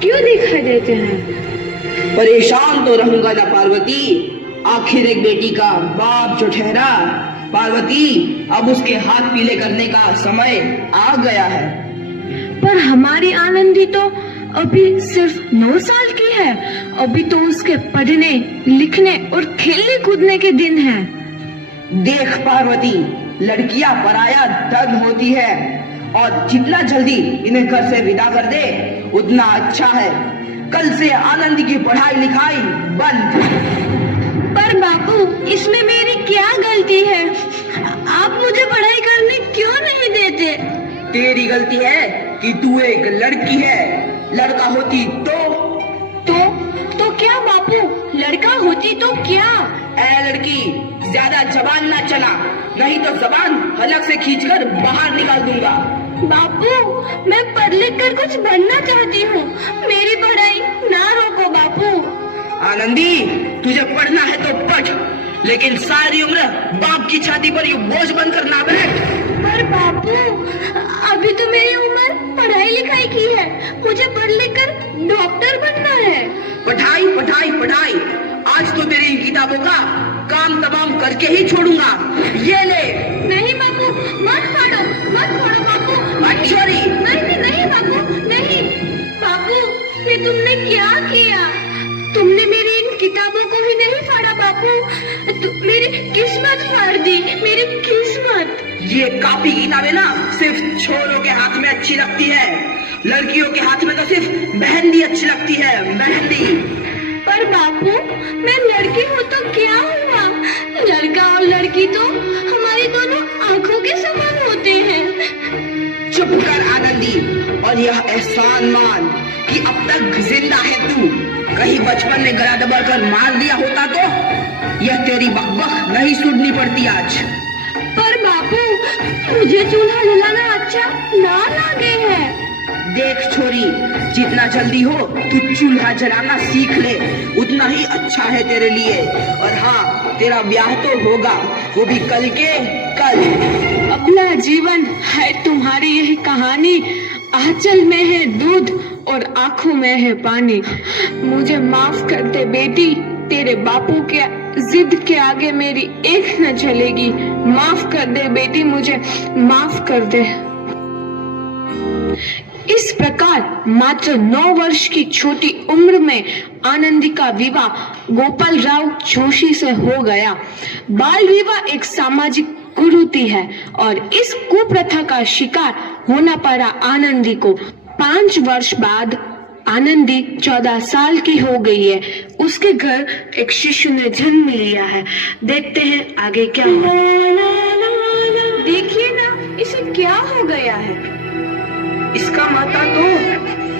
क्यों दिखाई देते हैं? परेशान तो रहूंगा ना पार्वती, आखिर एक बेटी का बाप जो ठहरा। पार्वती, अब उसके हाथ पीले करने का समय आ गया है। पर हमारी आनंदी तो अभी सिर्फ 9 साल की है। अभी तो उसके पढ़ने, लिखने और खेलने कूदने के दिन हैं। देख पार्वती, लड़कियां पराया धन होती है और जितना जल्दी इन्हें घर से विदा कर दे उतना अच्छा है। कल से आनंदी की पढ़ाई लिखाई बंद। पर बापू, इसमें मेरी क्या गलती है? आप मुझे पढ़ाई करने क्यों नहीं देते? तेरी गलती है कि तू एक लड़की है। लड़का होती तो क्या बापू? लड़का होती तो क्या? ए लड़की, ज्यादा जबान ना चला, नहीं तो जबान हलक से खींचकर बाहर निकाल दूंगा। बापू, मैं पढ़ लिख कर कुछ बनना चाहती हूँ। मेरी पढ़ाई ना रोको बापू। आनंदी, तुझे पढ़ना है तो पढ़, लेकिन सारी उम्र बाप की छाती पर ये बोझ बनकर ना बैठ। पर बापू, अभी तो मेरी उम्र पढ़ाई लिखाई की है। मुझे पढ़ लिख कर डॉक्टर बनना है। पढ़ाई पढ़ाई पढ़ाई, आज तो तेरी किताबों का काम तमाम करके ही छोड़ूंगा। ये ले। नहीं बापू, मत फाड़ो बापू। छोरी। नहीं बापू, नहीं। बापू, ये तुमने क्या किया? तुमने मेरी इन किताबों को ही नहीं फाड़ा बापू, मेरी किस्मत फाड़ दी, मेरी किस्मत। ये कापी किताबें ना सिर्फ छोरों के हाथ में अच्छी लगती है, लड़कियों के हाथ में तो सिर्फ मेहंदी अच्छी लगती है, मेहंदी। पर बापू, मैं लड़की हूँ तो क्या हुआ? लड़का और लड़की तो हमारी दोनों आंखों के समान होते हैं। चुप कर आनंदी, और यह एहसान मान कि अब तक जिंदा है तू। कहीं बचपन में गला दबाकर मार दिया होता तो यह तेरी बकबक नहीं सुननी पड़ती आज। पर बापू, मुझे चूल्हा जलाना अच्छा ना लगे है। देख छोरी, जितना जल्दी हो तू चूल्हा जलाना सीख ले, उतना ही अच्छा है तेरे लिए। और हाँ, तेरा ब्याह तो होगा, वो भी कल के कल। अपना जीवन है तुम्हारी यही कहानी। आंचल में है दूध और आंखों में है पानी। मुझे माफ कर दे बेटी, तेरे बापू के जिद के आगे मेरी एक न चलेगी। माफ कर दे बेटी, मुझे माफ कर दे। इस प्रकार मात्र 9 वर्ष की छोटी उम्र में आनंदी का विवाह गोपाल राव जोशी से हो गया। बाल विवाह एक सामाजिक कुरीति है और इस कुप्रथा का शिकार होना पड़ा आनंदी को। 5 वर्ष बाद आनंदी 14 साल की हो गई है। उसके घर एक शिशु ने जन्म लिया है। देखते हैं आगे क्या होगा। देखिए ना, इसे क्या हो गया है? इसका माथा तो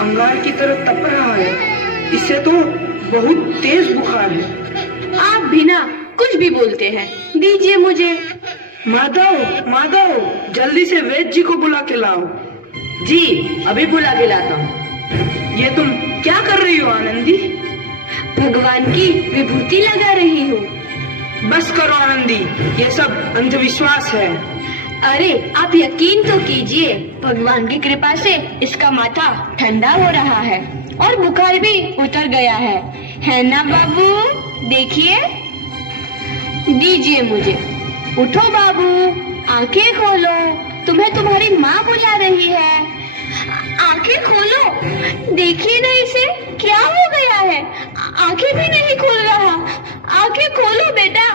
अंगार की तरह तप रहा है। इसे तो बहुत तेज बुखार है। आप भी ना कुछ भी बोलते हैं। दीजिए मुझे। माधव, जल्दी से वैद्य जी को बुला के लाओ। जी, अभी बुला के लाता हूँ। ये तुम क्या कर रही हो आनंदी? भगवान की विभूति लगा रही हूँ। बस करो आनंदी, ये सब अंधविश्वास है। अरे आप यकीन तो कीजिए, भगवान की कृपा से इसका माथा ठंडा हो रहा है और बुखार भी उतर गया है ना बाबू? देखिए। दीजिए मुझे। उठो बाबू, आंखें खोलो, तुम्हें तुम्हारी माँ बुला रही है। आंखें खोलो, देखिए ना इसे क्या हो गया है। आंखें भी नहीं खोल रहा। आंखें खोलो बेटा।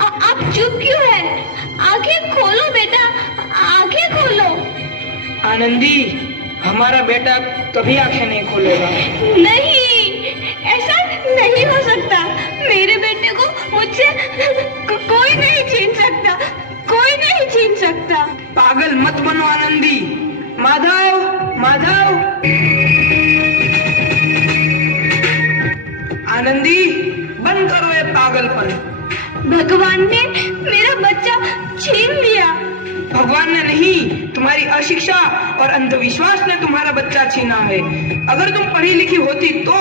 आप चुप क्यों है? आंखें खोलो बेटा, आंखें खोलो। आनंदी, हमारा बेटा कभी आंखें नहीं खोलेगा। नहीं, ऐसा नहीं हो सकता। मेरे बेटे को मुझसे कोई नहीं छीन सकता, कोई नहीं छीन सकता। पागल मत बनो आनंदी। माधव, आनंदी, बंद करो ये पागलपन। भगवान ने मेरा बच्चा छीन लिया। भगवान ने नहीं, तुम्हारी अशिक्षा और अंधविश्वास ने तुम्हारा बच्चा छीना है। अगर तुम पढ़ी लिखी होती तो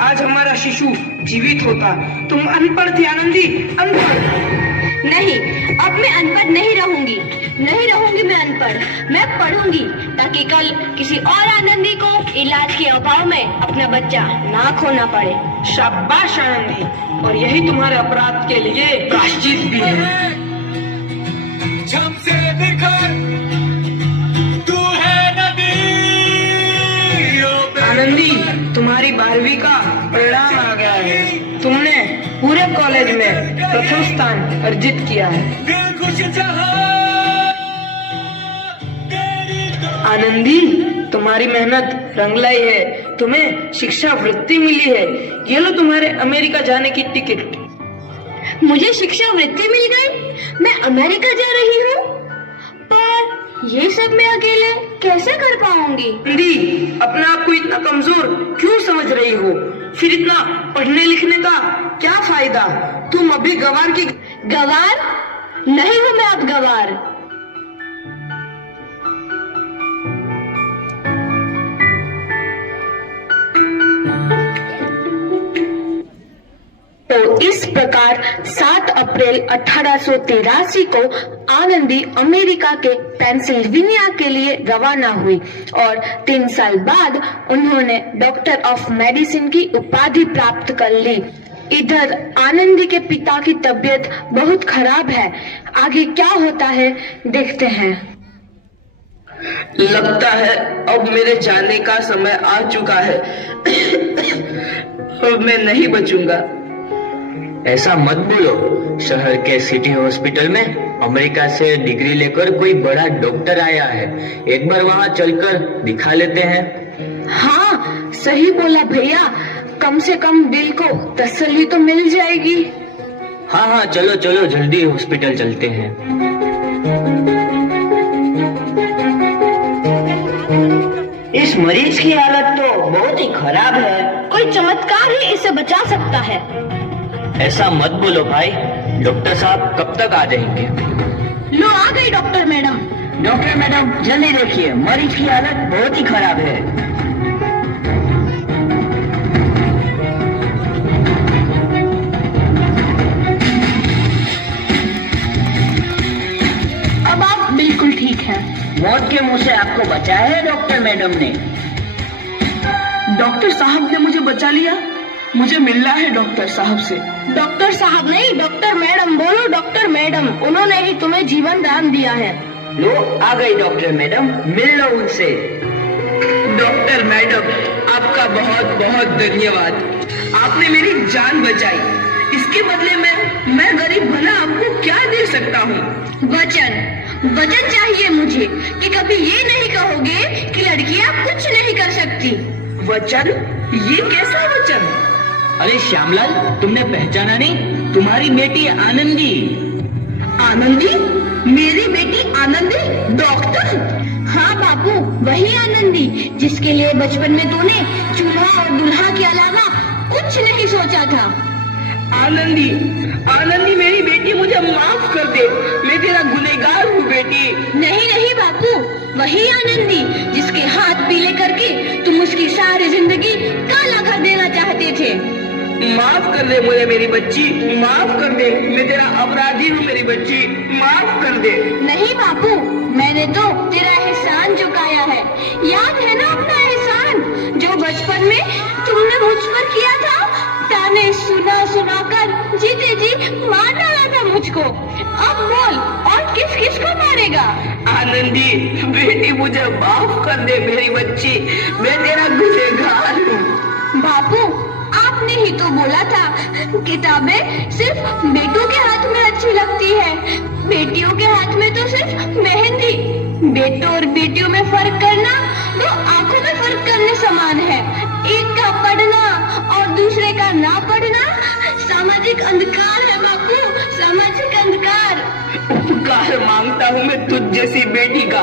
आज हमारा शिशु जीवित होता। तुम अनपढ़ थी आनंदी, अनपढ़। नहीं, अब मैं अनपढ़ नहीं रहूंगी। नहीं रहूंगी मैं अनपढ़, मैं पढ़ूंगी ताकि कल किसी और आनंदी को इलाज के अभाव में अपना बच्चा ना खोना पड़े। शाबाश आनंदी, और यही तुम्हारे अपराध के लिए प्रायश्चित भी है। झमसे निखर तू है नदी। आनंदी, तुम्हारी 12वीं का परिणाम आ गया है। तुमने पूरे कॉलेज में प्रथम स्थान अर्जित किया है। दिल खुश जहां आनंदी, तुम्हारी मेहनत रंग लाई है। तुम्हें शिक्षा वृत्ति मिली है। ये लो तुम्हारे अमेरिका जाने की टिकट। मुझे शिक्षा वृत्ति मिल गई, मैं अमेरिका जा रही हूँ। पर ये सब मैं अकेले कैसे कर पाऊंगी? आनंदी, अपने आप को इतना कमजोर क्यों समझ रही हो? फिर इतना पढ़ने लिखने का क्या फायदा? तुम अभी गंवार की गवार नहीं हूँ मैं अब गवार। तो इस प्रकार 7 अप्रैल 1883 को आनंदी अमेरिका के पेंसिल्वेनिया के लिए रवाना हुई और 3 साल बाद उन्होंने डॉक्टर ऑफ मेडिसिन की उपाधि प्राप्त कर ली। इधर आनंदी के पिता की तबीयत बहुत खराब है। आगे क्या होता है देखते हैं। लगता है अब मेरे जाने का समय आ चुका है। अब मैं नहीं बचूंगा। ऐसा मत बोलो। शहर के सिटी हॉस्पिटल में अमेरिका से डिग्री लेकर कोई बड़ा डॉक्टर आया है। एक बार वहाँ चलकर दिखा लेते हैं। हाँ, सही बोला भैया। कम से कम दिल को तसल्ली तो मिल जाएगी। हाँ हाँ, चलो चलो जल्दी हॉस्पिटल चलते हैं। इस मरीज की हालत तो बहुत ही खराब है। कोई चमत्कार ही इसे बचा सकता है। ऐसा मत बोलो भाई। डॉक्टर साहब कब तक आ जाएंगे? लो आ गई डॉक्टर मैडम। डॉक्टर मैडम जल्दी देखिए, मरीज की हालत बहुत ही खराब है। अब आप बिल्कुल ठीक हैं। मौत के मुंह से आपको बचाया है डॉक्टर मैडम ने। डॉक्टर साहब ने मुझे बचा लिया। मुझे मिलना है डॉक्टर साहब से। डॉक्टर साहब नहीं, डॉक्टर मैडम बोलो। डॉक्टर मैडम, उन्होंने ही तुम्हें जीवन दान दिया है। लो आ गई डॉक्टर मैडम, मिल लो उनसे। डॉक्टर मैडम, आपका बहुत बहुत धन्यवाद। आपने मेरी जान बचाई। इसके बदले में मैं गरीब भला आपको क्या दे सकता हूँ? वचन चाहिए मुझे कि कभी ये नहीं कहोगे कि लड़कियां कुछ नहीं कर सकती। वचन? ये कैसा वचन? अरे श्यामलाल, तुमने पहचाना नहीं? तुम्हारी बेटी आनंदी। आनंदी? मेरी बेटी आनंदी? डॉक्टर? हाँ बापू, वही आनंदी जिसके लिए बचपन में तूने चूल्हा और दुल्हा के अलावा कुछ नहीं सोचा था। आनंदी, आनंदी मेरी बेटी, मुझे माफ कर दे। मैं तेरा गुनहगार हूँ बेटी। नहीं नहीं बापू, वही आनंदी जिसके हाथ पीले करके तुम उसकी सारी जिंदगी काला कर देना चाहते थे। माफ कर दे मुझे मेरी बच्ची, माफ कर दे। मैं तेरा अपराधी हूँ मेरी बच्ची, माफ कर दे। नहीं बापू, मैंने तो तेरा एहसान चुकाया है। याद है ना अपना एहसान जो बचपन में तुमने मुझ पर किया था? ताने सुना सुना कर जीते जी मार डाला था मुझको। अब बोल, और किस किस को मारेगा? आनंदी बेटी, मुझे माफ कर दे मेरी बच्ची। मैं तेरा गुनहगार हूँ। बापू, आपने ही तो बोला था किताबें सिर्फ बेटों के हाथ में अच्छी लगती है, बेटियों के हाथ में तो सिर्फ मेहंदी। बेटों और बेटियों में फर्क करना तो आंखों में फर्क करने समान है। एक का पढ़ना और दूसरे का ना पढ़ना सामाजिक अंधकार है बापू, सामाजिक अंधकार। उपकार मांगता हूँ मैं तुझ जैसी बेटी का,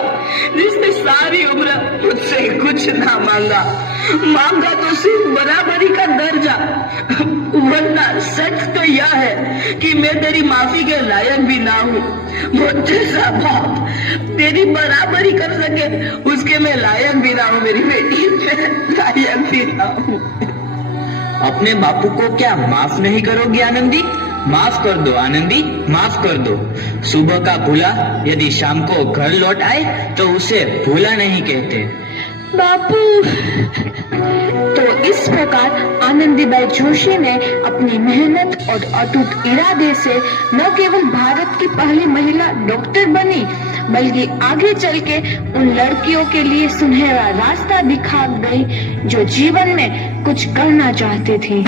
जिसने सारी उम्र मुझसे कुछ ना मांगा। मांगा तो सिर्फ बराबरी का दर्जा। वरना सच तो यह है कि मैं तेरी माफी के लायक भी ना हूँ। मुझ जैसा बाप तेरी बराबरी कर सके, उसके मैं लायक भी ना हूँ मेरी बेटी, मैं लायक भी ना हूँ। अपने बापू को क्या माफ नहीं करोगी आनंदी? माफ कर दो आनंदी, माफ कर दो। सुबह का भूला यदि शाम को घर लौट आए तो उसे भूला नहीं कहते। बापू। तो इस प्रकार आनंदीबाई जोशी ने अपनी मेहनत और अटूट इरादे से न केवल भारत की पहली महिला डॉक्टर बनी, बल्कि आगे चल के उन लड़कियों के लिए सुनहरा रास्ता दिखा गई जो जीवन में कुछ करना चाहती थी।